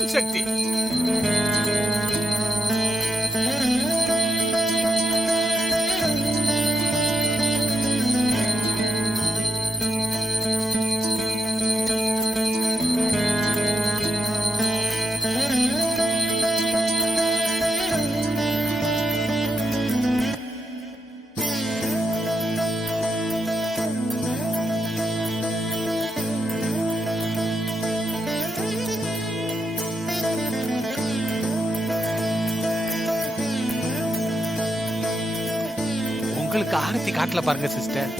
ஓம் சக்தி. உங்களுக்கு ஆரத்தி காட்டல பாருங்க சிஸ்டர்.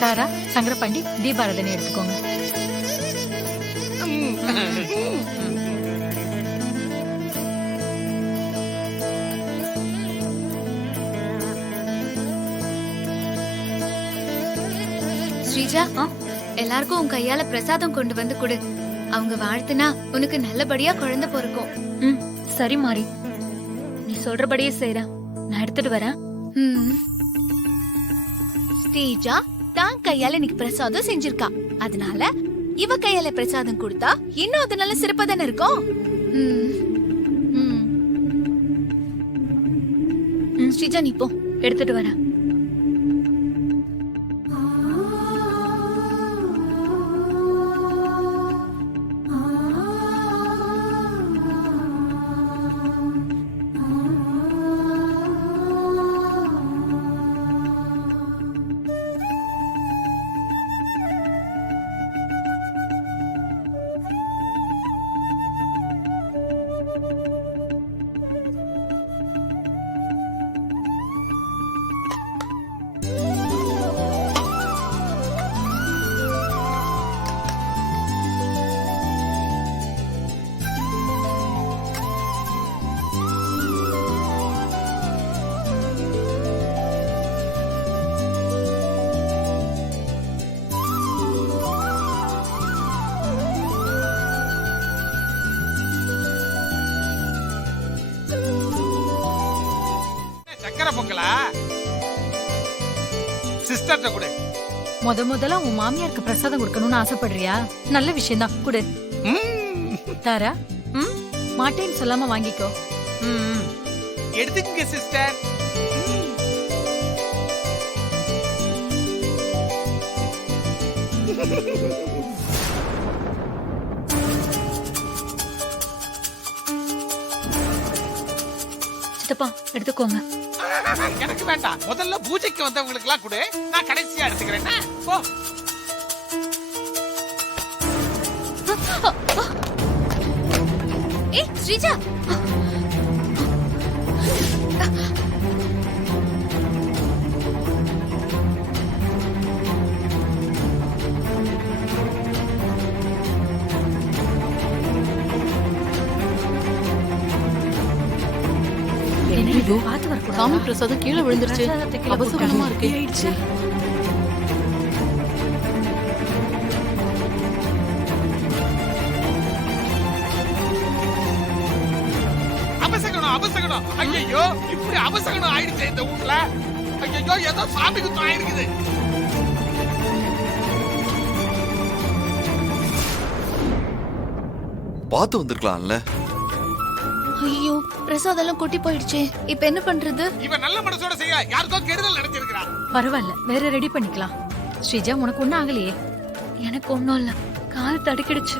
தாரா, சங்கரபாண்டி, தீபாராதனை எடுத்துக்கோங்க. ஸ்ரீஜா, எல்லாருக்கும் உன் கையால பிரசாதம் கொண்டு வந்து கொடு. அவங்க வாழ்த்துனா உனக்கு நல்லபடியா குழந்தை பிறக்கும். சரி மாறி, நீ சொல்றபடியே செய்றேன். நான் எடுத்துட்டு வரேன். ஸ்ரீஜா தான் கையால இன்னைக்கு பிரசாதம் செஞ்சிருக்கா. அதனால இவ கையால பிரசாதம் கொடுத்தா இன்னும் அது நல்ல சிறப்பா தானே இருக்கும். ஸ்ரீஜா, நீ போ. எடுத்துட்டு வரேன். சக்கரை பொங்கலா? சிஸ்டர்ட்ட கொடு. முதல்ல உன் மாமியாருக்கு பிரசாதம் கொடுக்கணும்னு ஆசைப்படுறியா? நல்ல விஷயம் தான், கொடு. தாரா, மாட்டேன்னு சொல்லாம வாங்கிக்கோ. எடுத்துக்கங்க சிஸ்டர். சித்தப்பா, எடுத்துக்கோங்க. எனக்கு வேண்டாம். முதல்ல பூஜைக்கு வந்தவங்களுக்கு எல்லாம் கொடு. நான் கடைசியா எடுத்துக்கிறேன். போ. ஏய் ஸ்ரீஜா, சாமி பிரசாதம் கீழே விழுந்துருச்சு. அவசரமா இருக்கு. அபசகனம். ஐயோ, இப்படி அபசகனம் ஆயிடுச்சு இந்த வீட்ல. ஐயோ, ஏதோ சாமி குத்தம் ஆயிருக்குது. பார்த்து வந்திருக்கலாம்ல. ஐயோ, பிரசாதம் எல்லாம் கொட்டி போயிடுச்சே. இப்ப என்ன பண்றது? இவன் நல்ல மனசோட செய்ய யாருக்கோ கெடுதல் நடந்திருக்கிறான். பரவாயில்ல, வேற ரெடி பண்ணிக்கலாம். ஸ்ரீஜா, உனக்கு ஒண்ணும் ஆகலையே? எனக்கு ஒண்ணும் இல்ல, கால் தடுக்கிடுச்சு.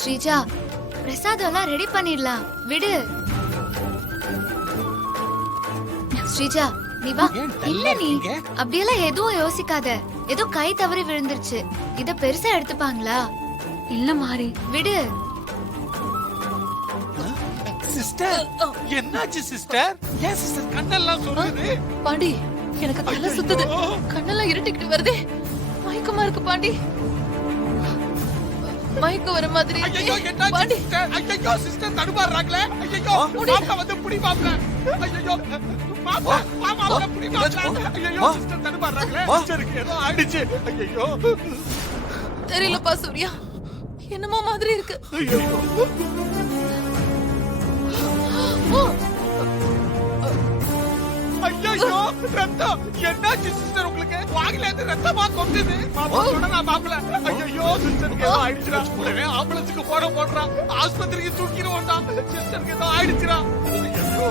ஸ்ரீஜா, பிரசாதம் எல்லாம் ரெடி பண்ணிடலாம், விடு. ஸ்ரீஜா, நீ வா. இல்ல, நீ அப்படியெல்லாம் எதுவும் யோசிக்காத. ஏதோ கை தவறி விழுந்துருச்சு. இத பெருசா எடுத்துப்பாங்களா? இல்ல மாறி, விடு. சிஸ்டர், என்னாச்சு சிஸ்டர்? ஏன் சிஸ்டர் கண்ணெல்லாம் சொல்லுது? பாண்டி, எனக்கு தலை சுத்துது. கண்ணெல்லாம் இருட்டிக்கிட்டு வருதே. மயக்கமா இருக்கு பாண்டி. மயக்கம் வர மாதிரி. ஐயோ, என்னாச்சு சிஸ்டர்? ஐயோ, சிஸ்டர் தடுமாறுறாங்களே. ஐயோ, மாமா வந்து புடி மாப்ள. ஐயோ, மாமா மாமா புடி மாப்ள. ஐயோ, சிஸ்டர் தடுமாறுறாங்களே. சிஸ்டருக்கு ஏதோ ஆயிடுச்சு. ஐயோ, தெரியலப்பா சூர்யா, என்னமோ மாதிரி இருக்கு. ஐயோ, ரத்தம் என்னாச்சு சிஸ்டர் உங்களுக்கு வாயில இருந்து ரத்தமா கொட்டுது மாப்பிள ஐயோ சிஸ்டருக்கு ஏதோ ஆயிடுச்சுடா உடனே ஆம்புலன்ஸுக்கு போடுறான் ஆஸ்பத்திரிக்கு தூக்கிடுவோம்டா சிஸ்டருக்கு ஏதோ ஆயிடுச்சுடா ஐயோ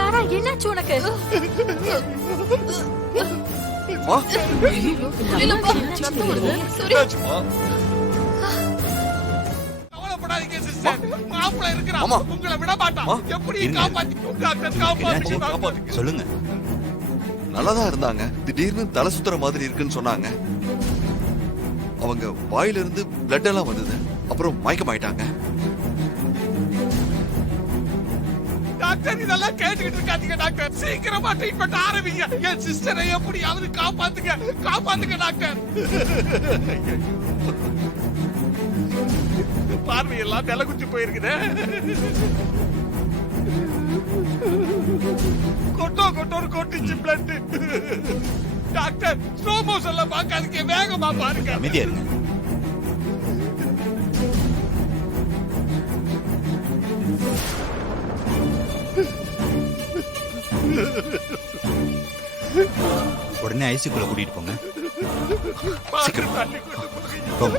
தாரா என்னாச்சு உனக்கு மா இல்லப்பா, ரத்தம் வருது. சூரி, கவலைப்படாதீங்க சிஸ்டர் மாப்பிள இருக்கிறான் ஆமா. உங்களை விட மாட்டான் எப்படி காப்பாத்தி டாக்டர் காப்பாத்தி சொல்லுங்க. நல்லாதான் இருந்தாங்க. திடீர்னு தலை சுத்துற மாதிரி இருக்குன்னு சொன்னாங்க. அவங்க வாயில இருந்து பிளட் எல்லாம் வந்தது. அப்புறம் மயக்கமாயிட்டாங்க. டாக்டர் இதெல்லாம் கேட்டுக்கிட்டு இருக்காதீங்க டாக்டர் சீக்கிரமா ட்ரீட்மெண்ட் ஆரம்பிங்க என் சிஸ்டரை எப்படியாவது காப்பாத்துங்க டாக்டர் பார்வையெல்லாம் நில குத்தி போயிருக்குதே கொட்டுச்சு பிளட் டாக்டர் ஸ்லோ மோஷன்ல பார்க்காதீங்க வேகமா பாருங்க அமைதியா இருங்க. உடனே ஐசிக்குள்ள கூட்டிட்டு போங்க. பாத்து தள்ளி கொண்டு போங்க. போங்க.